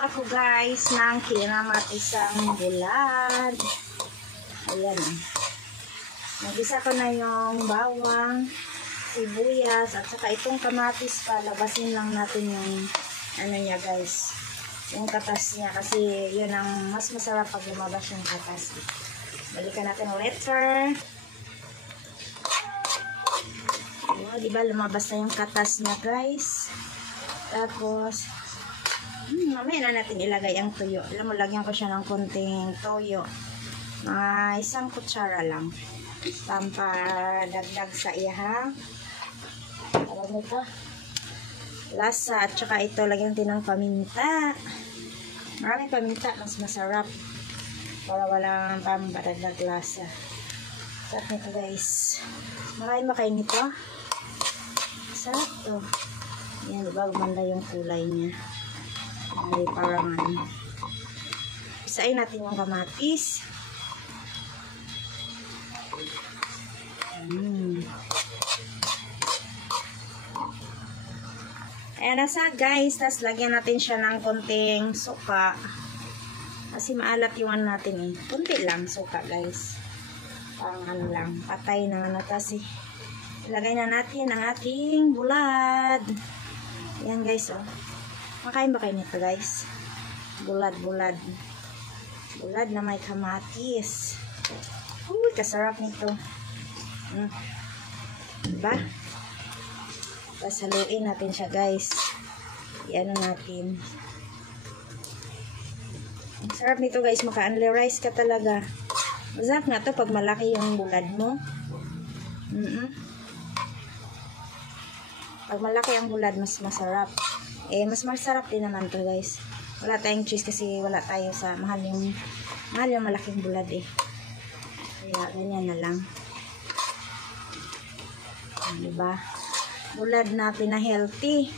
ako guys ng kinamatisang bulad. Ayan. Nagisa ko na yung bawang, sibuyas, at saka itong kamatis pa. Labasin lang natin yung ano niya guys. Yung katas niya kasi yun ang mas masarap pag lumabas yung katas. Balikan natin ulit sir. Oh, diba lumabas na yung katas niya guys. Tapos mamaya na natin ilagay ang tuyo. Alam mo, lagyan ko siya ng konting toyo. Mga 1 kutsara lang. Pampadagdag sa ihang tawag nito lasa. At saka ito, lagyan natin ng paminta. Maraming paminta, mas masarap. Para walang pampadagdag lasa. Sarap nito guys. Maraming makain nito. Sarap to. Yan, diba? Gumanda yung kulay niya. Ay, parang ano. Isain natin yung kamatis. Ayan nasa guys. Tapos lagyan natin siya ng konting suka. Kasi maalat yung ano natin eh. Kunti lang suka guys. Parang ano lang. Patay na ano. Tapos ilagay na natin ang ating bulad. Ayan guys oh. Makain ba kayo nito guys? Bulad-bulad. Bulad na may kamatis. Uy, kasarap nito. Diba? Tapos haluin natin siya guys. Iano natin. Ang sarap nito guys. Maka-only rice ka talaga. Masarap nga to pag malaki yung bulad mo. Pag malaki ang bulad, mas masarap. Eh, mas masarap din naman to guys. Wala tayong cheese kasi wala tayo sa mahal yung malaking bulad eh. Kaya ganyan na lang. Diba? Bulad na pina-healthy.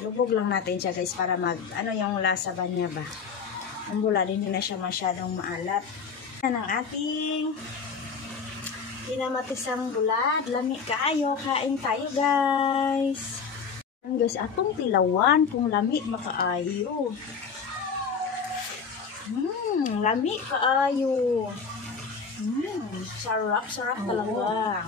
Lubog lang natin siya guys para ano yung lasa ba niya ba. Ang bulad, hindi na siya masyadong maalat. Yan ang ating kinamatisang bulad. Lami kaayo. Kain tayo guys. Guys, atong tilawan kung lami makaayo. Lami kaayo. Sarap talaga.